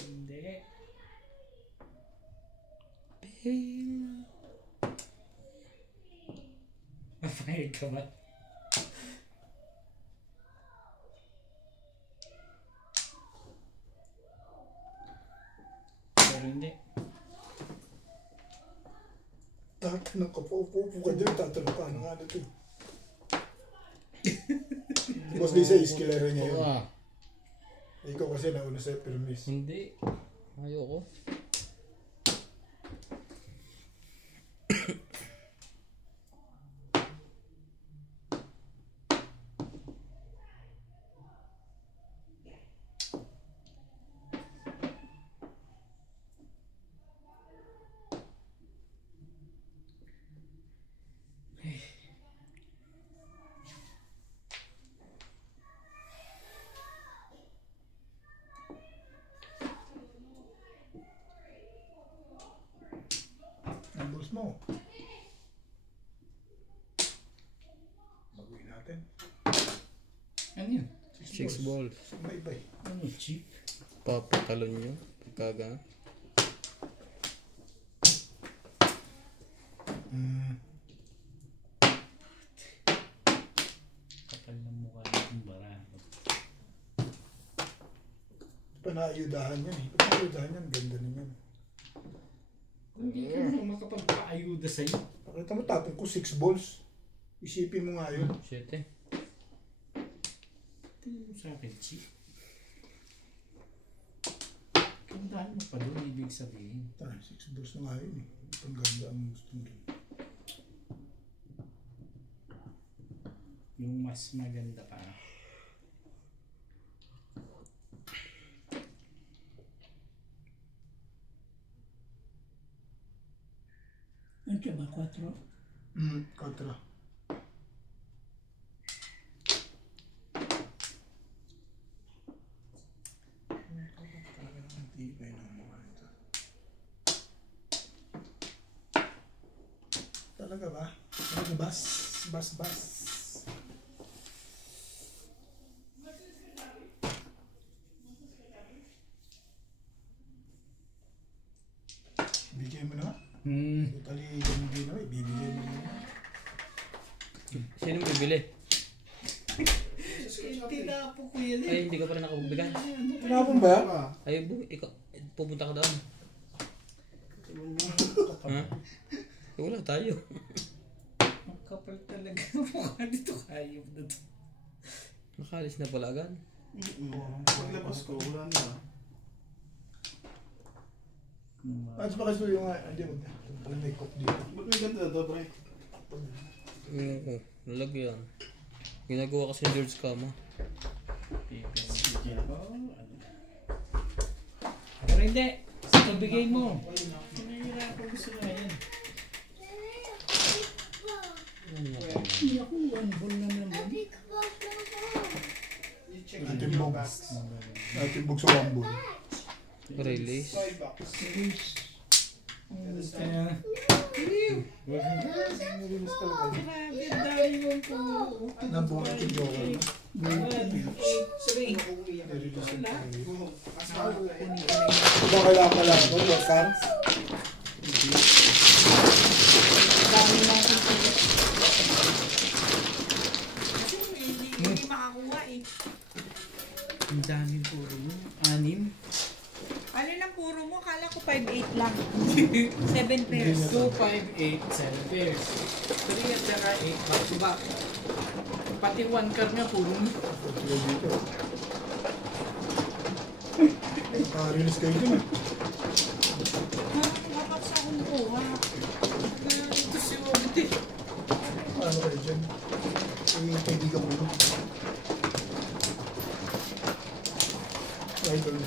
Hindi. Mapayag ka ba? Pero hindi. Takot ng kapaupo ka dyan. Tatanong ka. Ano nga nito? Boss Lisa, iskilera niya yun. Ah, Ikaw kasi nauna sa'yo, pero miss. hindi. Ayoko. Ang boss mo. Baguhin natin. Ano yun? Six balls. May-bay. Ano, cheap? Papatalon nyo. Pagkaga. Kapal ng mukha ng bara. Panaayudahan yan eh. Panaayudahan yan. Ganda naman. Hindi ka naman makapagpaayuda sa'yo. Pakita mo tapong ko 6 balls. Isipin mo nga yun. Shit eh. Tingnan mo sa akin, cheap. Kandahan mo pa doon, ibig sabihin. 6 balls na nga yun eh. Pangganda ang gusto mo rin. Yung mas maganda pa. Ano siya ba? 4? Kontra. Tibay ng mga ito. Talaga ba? Talaga bas? Bas. Bigay mo na. Totally, yung bigay na. Ibibigay mo na. Sino may bibili. Tinapo ko yan eh. Ay, hindi ka pa rin nakapagbigay. Tinapon ba? Ay, ikaw, pupunta ka doon. Ha? Eh, wala tayo. Ang kapal talaga mukha dito. Hayop na to. Nakalis na pala agad. Paglabas ko, wala na. At sa bakas yung hindi mo. Parang may cook dito. Ba't may ganda daw, Bray? Nalagyan. Ginagawa kasi George Kama. Pero hindi. Ito bigay mo. Pinahirapan ko gusto na yan. Hindi ako, one ball na naman. Ating bugs. Ating bugs sa wambol. Release. Kaya... Narinis talaga. Grabe, dahil mo po. Nabuhay yung joker. 1, 8, 3. Narinis yung Diba kailangan pala ako? Your fans? Dami natin po. Kasi hindi makakuha eh. Ang dami po rin. 6. Ano lang puro mo? Kala ko 5'8 lang. 7 pairs. 2, 5, 8, 7 pairs. 3 at saka 8 back to back. Pati 1 card nga puro mo. Sila dito. Nakarinis kayo dun. Dapat sa akong kuha. Kaya ito si Wabit eh. Ano kayo dyan? Kaibigan mo dun. Idol.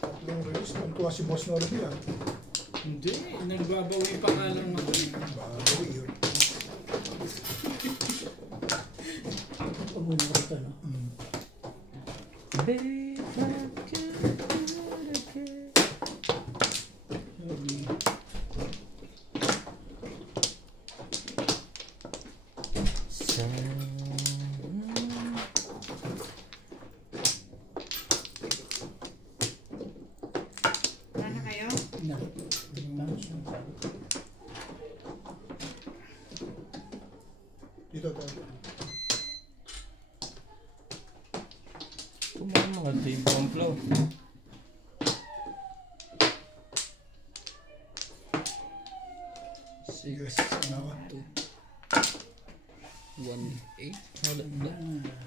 Tatlong release. Tuntua si Boss Norby ah. Hindi, nagbabawi pa nga lang ako. Bago yun. Pag-uwi ka na. Wala na kayo? Na. Dito tayo. Kumain mga Dave Pamplaw. Yes. Ano ka? 1.8.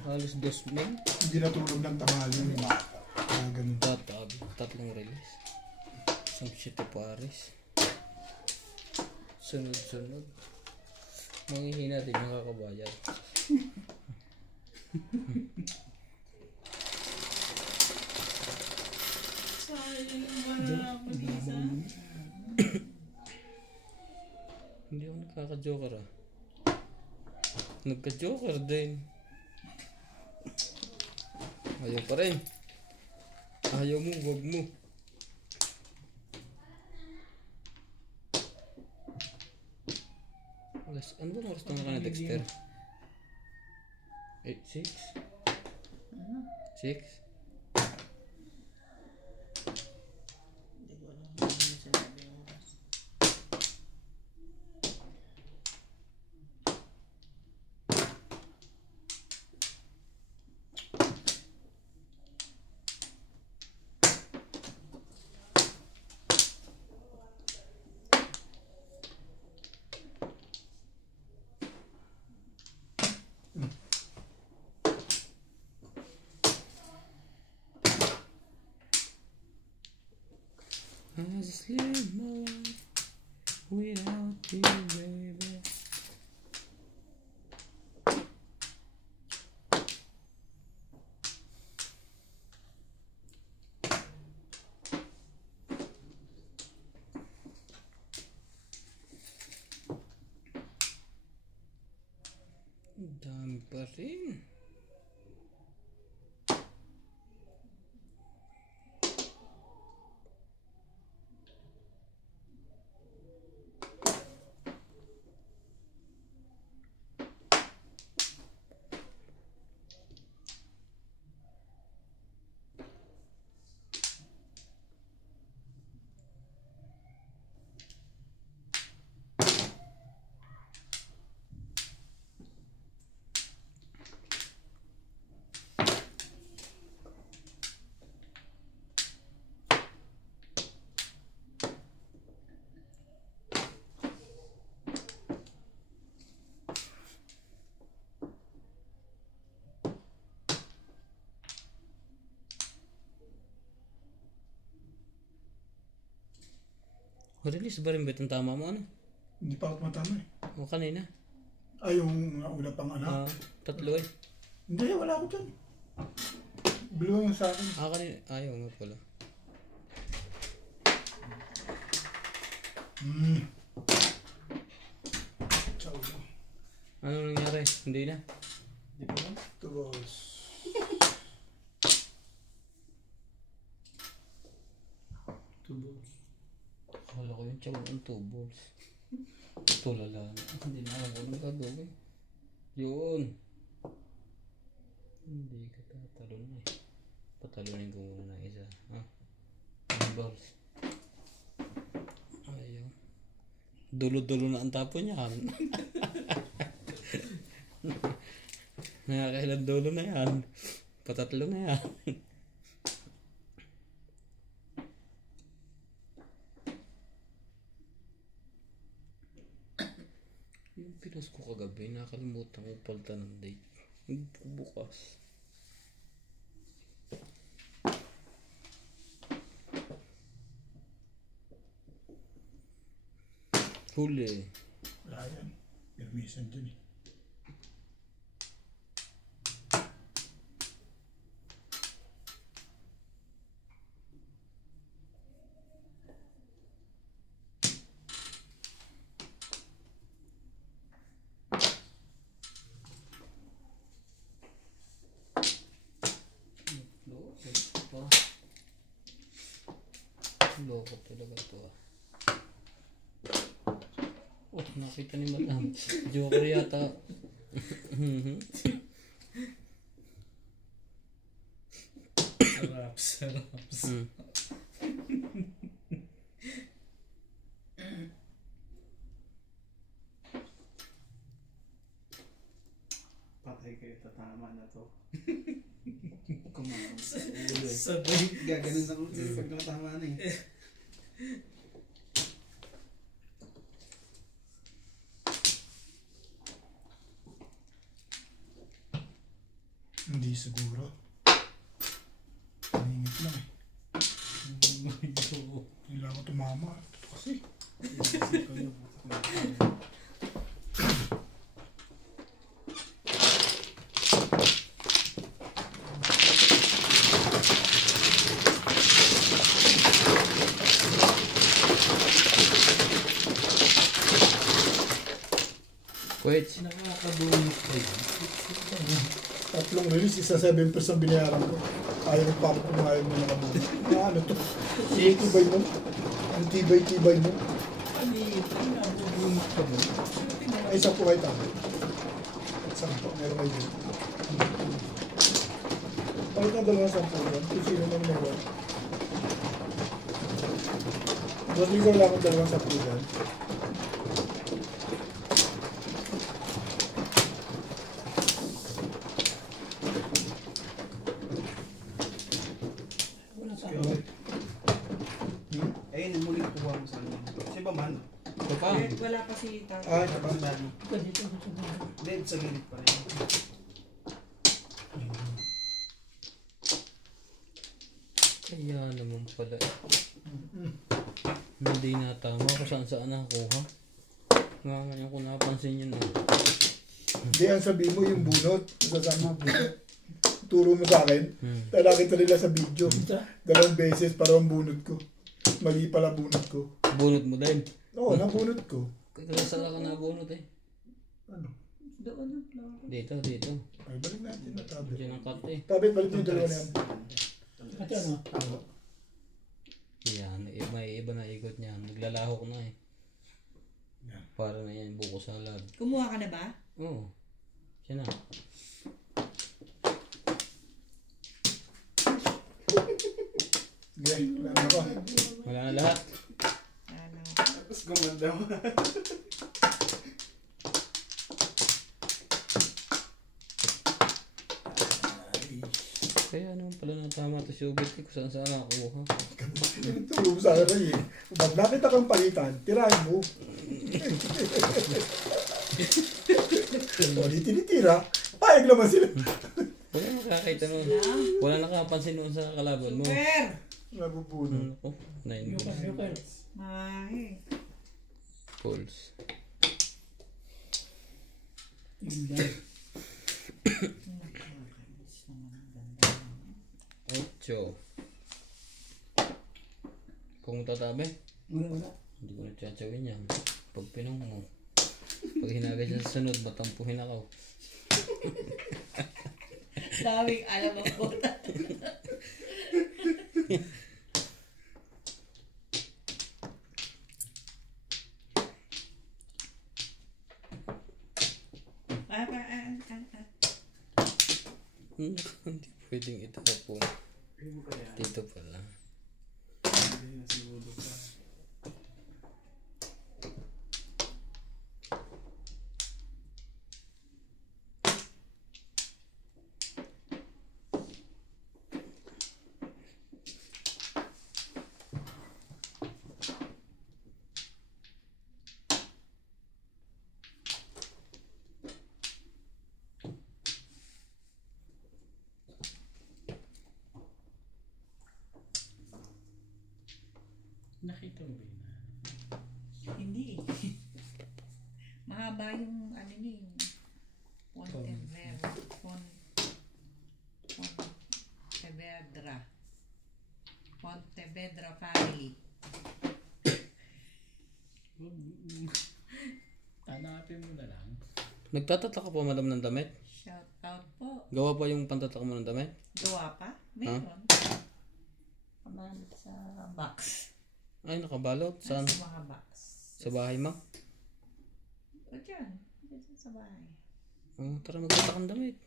Halos 2 men. Hindi natulog ng tanghali yung bata. Kaya ganun. Tatlong release. Isang City Paris. Sunod-sunod. Manghihina din yung kakabayad. Hindi ako nakaka-joker ah. Nagka-joker din. Ayaw pa rin. Ayaw mo, wag mo. Ano ba oras na ka na, Dexter? 8, 6? 6? I just live my life without you, baby. Dami pa rin. Release ba rin ba itong tama mo? Ano? Hindi pa ako matama eh. O kanina? Ay, yung una pang anak. Tatlo eh. Hindi, wala ako dyan. Blue yung sa akin. Kanina. Ayaw nga pala. Ciao. Ano nangyari? Hindi na. Ito boss. Akala ko yung tiyaw ang 2 balls. Tulala na. Hindi na ako ng gagawin. Yun. Hindi ka tatalon eh. Patalunin ko muna ng isa. Ha? 1 balls. Ayaw. Dulo-dulo na ang tapo niyan. Nakakailan dulo na yan. Patatlo na yan. Yung pinos ko kagabi, nakalimutan ko palta ng date. Bukas. Huli. Wala yan. Permission dyan eh. Loko talaga to ah. Oh, nakita ni Madam. Joker yata. Raps. Patay kayo, tatama na to. Sabay. Gaganon sa ulo pag nakatama na eh. Hindi siguro. Naningit lang eh. Kailangan ko tumama. Ito kasi. Wait. Nakakadulis ko yun. Tatlong release, isa 7% binayaran ko. Ayaw ng papa ko ayaw mo nakabuha. Ano to? Ang tibay mo. Ang tibay-tibay mo. Ano yun? Nabubunot ka mo. Ay, isa po kayo tayo. Saan po? Meron kayo dito. Palit ng 2 sampo yan. Kung sino nang meron. Doon ko wala akong 2 sampo yan. Ayun, yung muling kuha mo sa akin. Kasi ba man? Ito pa. Wala pa si Tata. Ah, Sa bang bali? Ito dito sa sabay. Dead sa gilid pa rin. Kaya naman pala. Hindi natama kung saan saan nakuha. Nga ngayon ko napansin yun eh. Hindi, ang sabihin mo yung bunot. Sasama mo bunot. Turo mo sa akin. Nakita nila sa video. 2 beses para ang bunot ko. Mali pala bunot ko. Bunot mo din. Oo, nabunot ko. Kaya ka nabunot eh. Ano? Doon ang plano. Dito. Ay, balik natin na tablet. Diyan ang cut eh. Tablet, balik mo yung 2 na yan. At ano? Yan, may iba na ikot niyan. Naglalahok na eh. Yan. Para na yan, buko salad. Kumuha ka na ba? Oo. Siya na. Okay, wala na ako. Wala na lahat. Ano? Tapos gumanda mo. Kaya naman pala natama ito si Ubit kung saan saan nakakuha. Turo mo sa akin rin eh. Pag nakita kang palitan, tirahin mo. O, di tinitira. Payag naman sila. Wala nakakita nun. Wala nakapansin noon sa kalaban mo. Super! Nabubunot. Oh, 9 Yukas, yukas. Mahi. pulls. Tingnan. 8. Kung tatabi, Wala. hindi ko na tsatawin yan. Pag pinong mo, pag hinagay siya sa sunod, matampuhin ako. Daming alam ako. Hindi pwedeng itapon. Hindi mo kaya. Dito pala. Hindi na siguro ka. Nakita mo ba yun? Hindi. Mahaba yung ano niya yung Pontevedra family. Hanapin mo na lang. Nagtatataka pa madam ng damit? Shout out po. Gawa pa yung pantataka mo ng damit? Gawa pa? Meron. Kabalot sa box. Ay, nakabalot. Saan? Sa mga box. Sa bahay mo? O dyan. Dyan sa bahay. Oh, tara magtatak ng damit.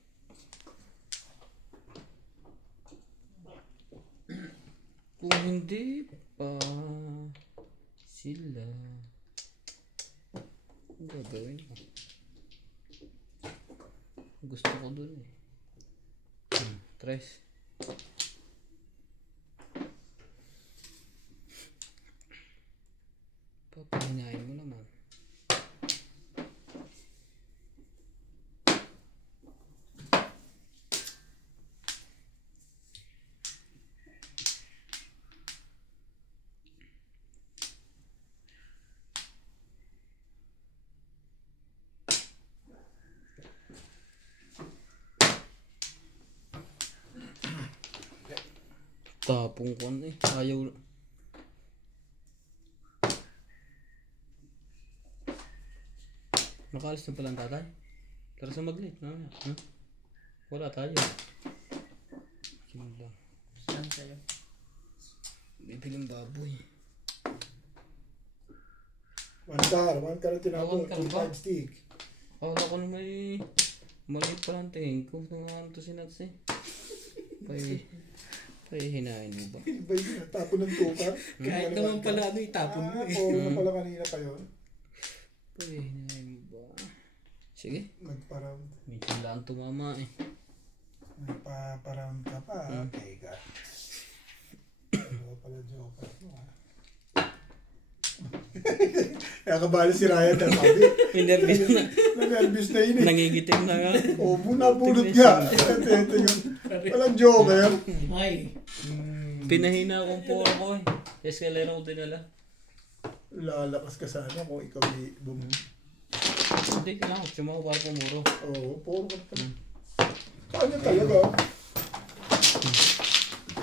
Kung hindi pa sila, ang gagawin mo? Gusto ko dun eh. Tres. Papahinain mo naman. Tapong ko eh. Ayaw. Nakaalis na pala ang tatay. Tara sa maglit. Wala tayo. Sige lang. Saan kayo? Bibiling baboy. One car tinapon. One car ba? 5 stick. Wala ko na may maliit pa lang tingin ko. Naman ito sinats eh. Hinahin mo ba? Iba yun, tapon ng tukar. Kahit naman pala ano itapon mo eh. Oo, na pala kanina pa yun. Hinahin mo ba? Sige. Nagpa-round. Minsan lang tumama eh. Nagpa-round ka pa. Okay ka. Ano pala joker mo ha? Nakabali si Ryan na sabi. Nervous na. Nag-nervous na yun eh. Nangigitim na nga. Oo, bunapulot nga. Ito yun. Walang joker. Ay. Pinahina akong puro ko eh. Escalera ko dinala. Lalakas ka sana kung ikaw di Hindi, kailangan ko sumaw para pumuro. Oo, puro ka pa. Paano talaga?